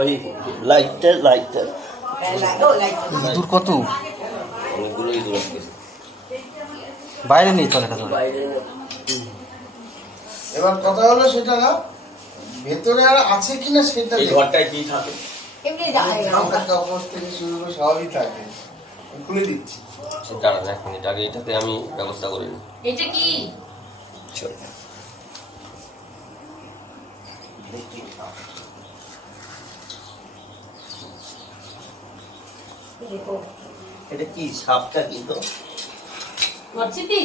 ওই লাইটটা ইঁদুর কত অনেকগুলো ইঁদুর আছে বাইরে নেই চলে এটা বাইরে এবার কথা হলো সেটা না ভেতরে আর আছে কিনা সেটা এই ঘরটায় কি থাকে থেকে শুরু করে সবই থাকে খুলে দিচ্ছি দাঁড়ান 1 মিনিট আগে এটাতে আমি ব্যবস্থা করে নিই। এটা কি এটা কি সাপটা কিন্তু গচ্ছিতি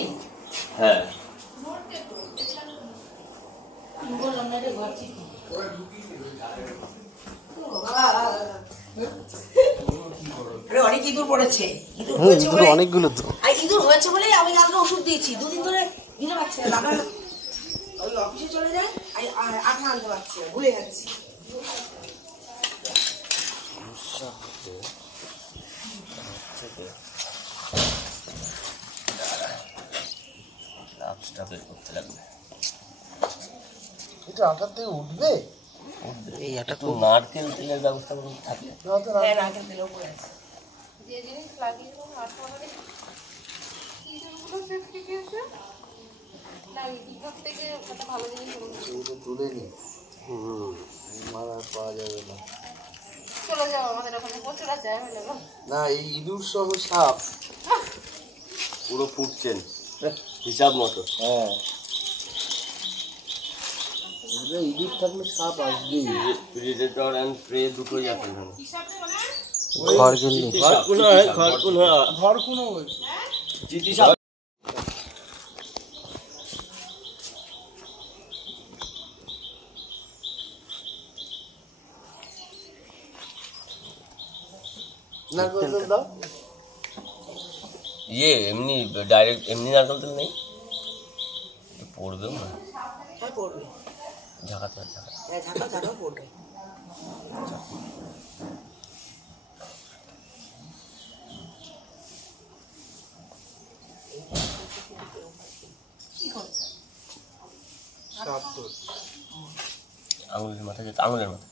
হ্যাঁ বললাম না এটা গচ্ছিতি অনেক ইঁদুর পড়েছে অনেকগুলো তো ইঁদুর হয়েছে বলে আমি আজকে ওষুধ দিয়েছি 2 দিন ধরে দিতে পারছি না দাদা ওই অফিসে চলে যায় আর আঠা আনতে পারছি না ভুলে যাচ্ছি এটা আঠার থেকে উঠবে এই একটা তো নারকেল তেলের ব্যবস্থা করে থাকে হ্যাঁ নারকেল তেলেও পড়ে আছে যে জিনিস লাগিয়ে তো আঠা মানে ইঁদুরগুলো সেফটি গিয়েছে না ইঁদুর থেকে একটা ভালো জিনিস হলো তুলে নি মারা পাওয়া যাবে না চলে যাও আমাদের ওখানে প্রচুর আছে না এই ইঁদুর সহ সাপ পুরো ফুটছেন হিসাব মতো হ্যাঁ ইঁদুর থাকলে সাপ আসবেই প্রেডেটর এন্ড প্রে দুটোই আছে এখানে ঘর কোনো চিঠি সাপ নারকেল তেল দাও এমনি ডাইরেক্ট এমনি নারকেল তেল নেই পড়বেও না হ্যাঁ পড়বে ঝাঁকাতে হ্যাঁ ঝাঁকা পড়বে আঙুলের মাথা যেতে আঙুলের মাথা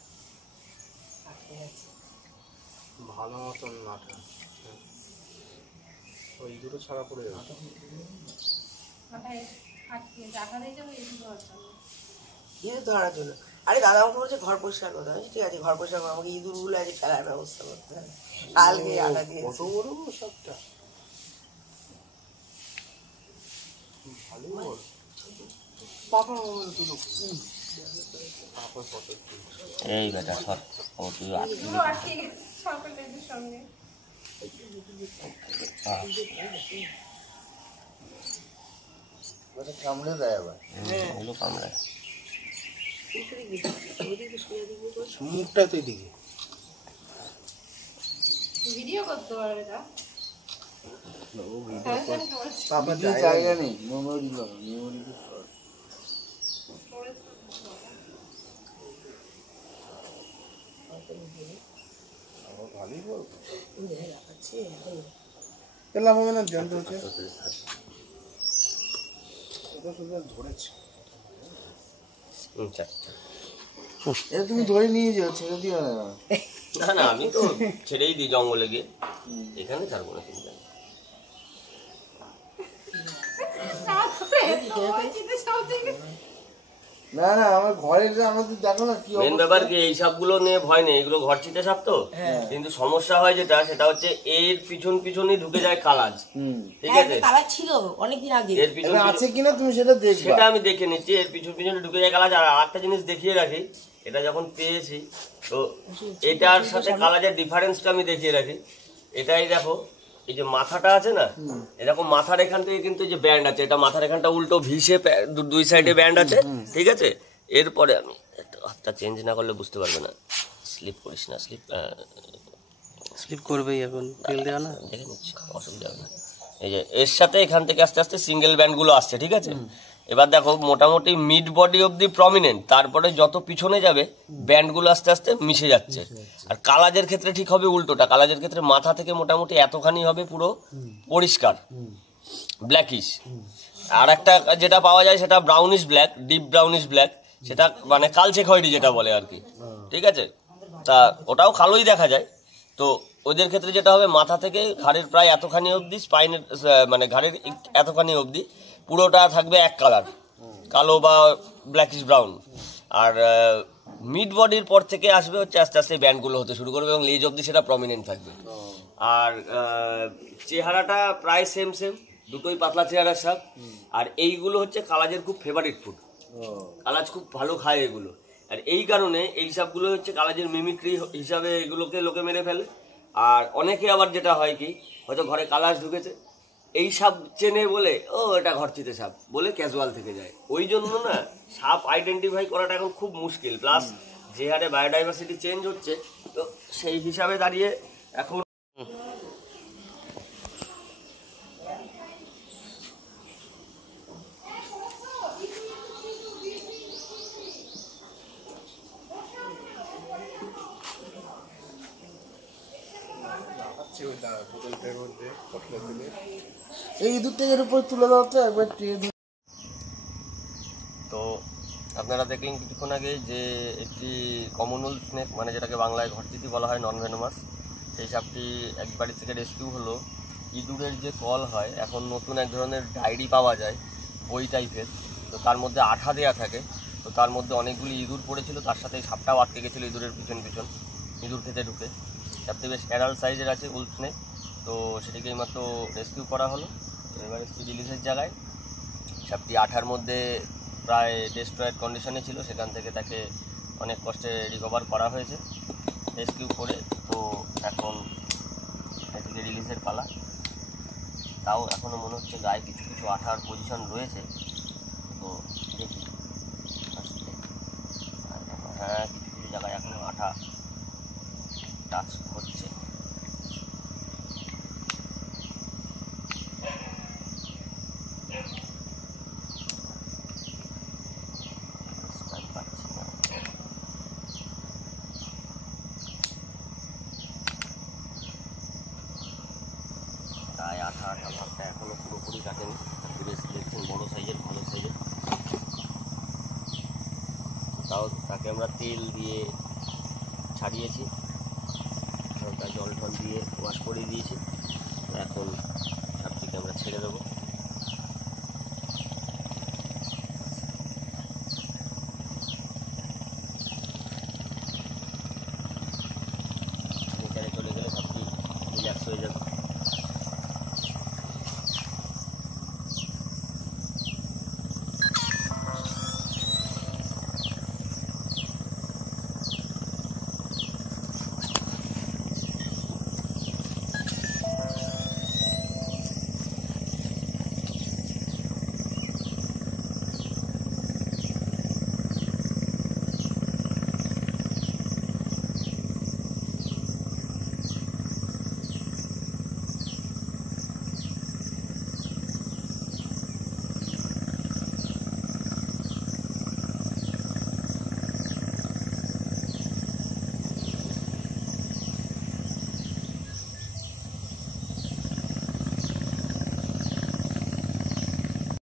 ভালো মতন নাটা ওই দুটো ছাড়া পড়ে যাবে ইঁদুর ধরার জন্য আরে দাদা আমাকে বলছে ঘর পরিষ্কার করতে হবে ঠিক আছে ঘর পরিষ্কার করো আমাকে ইঁদুরগুলো আজ খেলার ব্যবস্থা করতে হবে কালকে আটা দিয়ে কত বড় সবটা ভালো বল পাপা তুলো পাপা কত এই বেটা সর ও তুই সঙ্গে কামড়ে দেয় আবার ওগুলো কামড়ায় মুখটা তো এদিকে ভিডিও করতে পারবে না পাপা জায়গা নেই মেমোরি মেমোরি ভালোই বল পেলাম হবে না জানতে হচ্ছে ধরেছে এটা তুমি ধরে নিয়ে যাও ছেড়ে দিও না না আমি তো ছেড়েই দিই জঙ্গলে গিয়ে এখানে ছাড়বো না কিন্তু না না আমার ঘরের আমাদের দেখো না কি মেন ব্যাপার কি এই সাপগুলো নিয়ে ভয় নেই এগুলো ঘর চিতে সাপ তো কিন্তু সমস্যা হয় যেটা সেটা হচ্ছে এর পিছনই ঢুকে যায় কালাজ ঠিক আছে কালাজ ছিল অনেকদিন আগে এর পিছন আছে কিনা তুমি সেটা দেখবে সেটা আমি দেখে নিচ্ছি এর পিছনে ঢুকে যায় কালাজ আর আরেকটা জিনিস দেখিয়ে রাখি এটা যখন পেয়েছি তো এটার সাথে কালাজের ডিফারেন্সটা আমি দেখিয়ে রাখি এটাই দেখো এই যে মাথাটা আছে না এরকম মাথার এখান থেকে কিন্তু যে ব্যান্ড আছে এটা মাথার এখানটা উল্টো ভিসে দুই সাইডে ব্যান্ড আছে ঠিক আছে এরপরে আমি হাতটা চেঞ্জ না করলে বুঝতে পারবে না স্লিপ করিস না স্লিপ করবেই এখন তেল দেওয়া না দেখে নিচ্ছি অসুবিধা হবে না এই যে এর সাথে এখান থেকে আস্তে আস্তে সিঙ্গেল ব্যান্ডগুলো আসছে ঠিক আছে এবার দেখো মোটামুটি mid body of the prominent তারপরে যত পিছনে যাবে ব্যান্ডগুলো আস্তে আস্তে মিশে যাচ্ছে আর কালাজের ক্ষেত্রে ঠিক হবে উল্টোটা কালাজের ক্ষেত্রে মাথা থেকে মোটামুটি এতখানি হবে পুরো পরিষ্কার ব্ল্যাকিশ আর একটা যেটা পাওয়া যায় সেটা brownish black deep brownish black সেটা মানে কালচে খয়েরি যেটা বলে আর কি ঠিক আছে তা ওটাও কালোই দেখা যায়। তো ওদের ক্ষেত্রে যেটা হবে, মাথা থেকে ঘাড়ের প্রায় এতখানি অবধি, স্পাইনের মানে ঘাড়ের এতখানি অবধি পুরোটা থাকবে এক কালার, কালো বা ব্ল্যাকিশ ব্রাউন। আর মিড বডির পর থেকে আসবে হচ্ছে আস্তে আস্তে ব্যান্ডগুলো হতে শুরু করবে এবং লেজ অবধি সেটা প্রমিনেন্ট থাকবে। আর চেহারাটা প্রায় সেম, দুটোই পাতলা চেহারার সাপ। আর এইগুলো হচ্ছে কালাজের খুব ফেভারিট ফুড, কালাজ খুব ভালো খায় এগুলো। আর এই কারণে এই সাপগুলো হচ্ছে কালাজের মিমিক্রি হিসাবে এগুলোকে লোকে মেরে ফেলে। আর অনেকে আবার যেটা হয় কি, হয়তো ঘরে কালাজ ঢুকেছে, এই সাপ চেনে বলে ও এটা ঘরচিতে সাপ বলে ক্যাজুয়াল থেকে যায়। ওই জন্য না সাপ আইডেন্টিফাই করাটা এখন খুব মুশকিল। প্লাস যে হারে বায়োডাইভার্সিটি চেঞ্জ হচ্ছে, তো সেই হিসাবে দাঁড়িয়ে এখন এই ইঁদুর থেকে এর উপর তুলে দেওয়া তো একবার ট্রে। তো আপনারা দেখলেন কিছুক্ষণ আগে যে একটি কমনওয়েল স্নেক, মানে যেটাকে বাংলায় ঘরচিতি বলা হয়, নন ভেনোমাস, সেই সাপটি এক বাড়ি থেকে রেস্কিউ হলো। ইঁদুরের যে কল হয়, এখন নতুন এক ধরনের ডায়েরি পাওয়া যায় বই টাইপের, তো তার মধ্যে আঠা দেওয়া থাকে। তো তার মধ্যে অনেকগুলি ইঁদুর পড়েছিল, তার সাথে সাপটাও আটকে গেছিলো ইঁদুরের পিছন ইঁদুর খেতে ঢুকে। সাপটি বেশ অ্যাডাল্ট সাইজের আছে, উলফ স্নেক। তো সেটিকে এইমাত্র রেস্কিউ করা হলো। এবার এসছি রিলিজের জায়গায়। সাপটি আঠার মধ্যে প্রায় ডেস্ট্রয়েড কন্ডিশনে ছিল, সেখান থেকে তাকে অনেক কষ্টে রিকভার করা হয়েছে রেস্কিউ করে। তো এখন এদিকে রিলিজের পালা। তাও এখনও মনে হচ্ছে গায়ে কিছু কিছু আঠার পজিশন রয়েছে, তো দেখি। হ্যাঁ, কিছু কিছু জায়গায় এখনও আঠা টাচ হচ্ছে। গায়ে আঠা ভাবটা এখনো পুরোপুরি কাটেনি। বেশ দেখছেন বড়ো সাইজের, ভালো সাইজের। তাও তাকে আমরা তেল দিয়ে ছাড়িয়েছি, হালকা জল টল দিয়ে ওয়াশ করে দিয়েছি। এখন সাপটিকে আমরা ছেড়ে দেবো। চলে গেলে সাপটি রিল্যাক্স হয়ে যাবে।